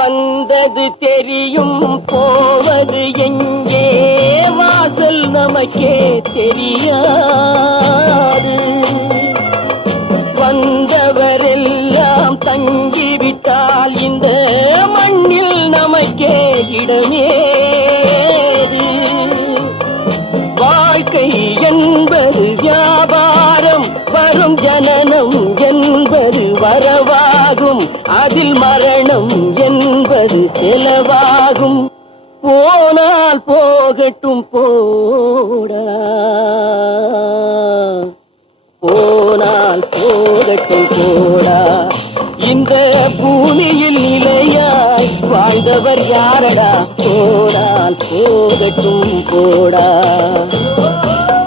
வந்தது தெரியும் போவது எங்கே வாசல் நமக்கே தெரியாது. வந்தவரெல்லாம் தங்கிவிட்டால் இந்த மண்ணில் நமக்கே இடமேது. வாழ்க்கை என்பது வியாபாரம், வரும் ஜனனம் என்பது வரவாகும், அதில் மரணம் என்பது செலவாகும். போனால் போகட்டும் போடா, போனால் போகட்டும் போடா. இந்த பூமியில் நிலையாய் வாழ்ந்தவர் யாரடா? போனால் போகட்டும் போடா.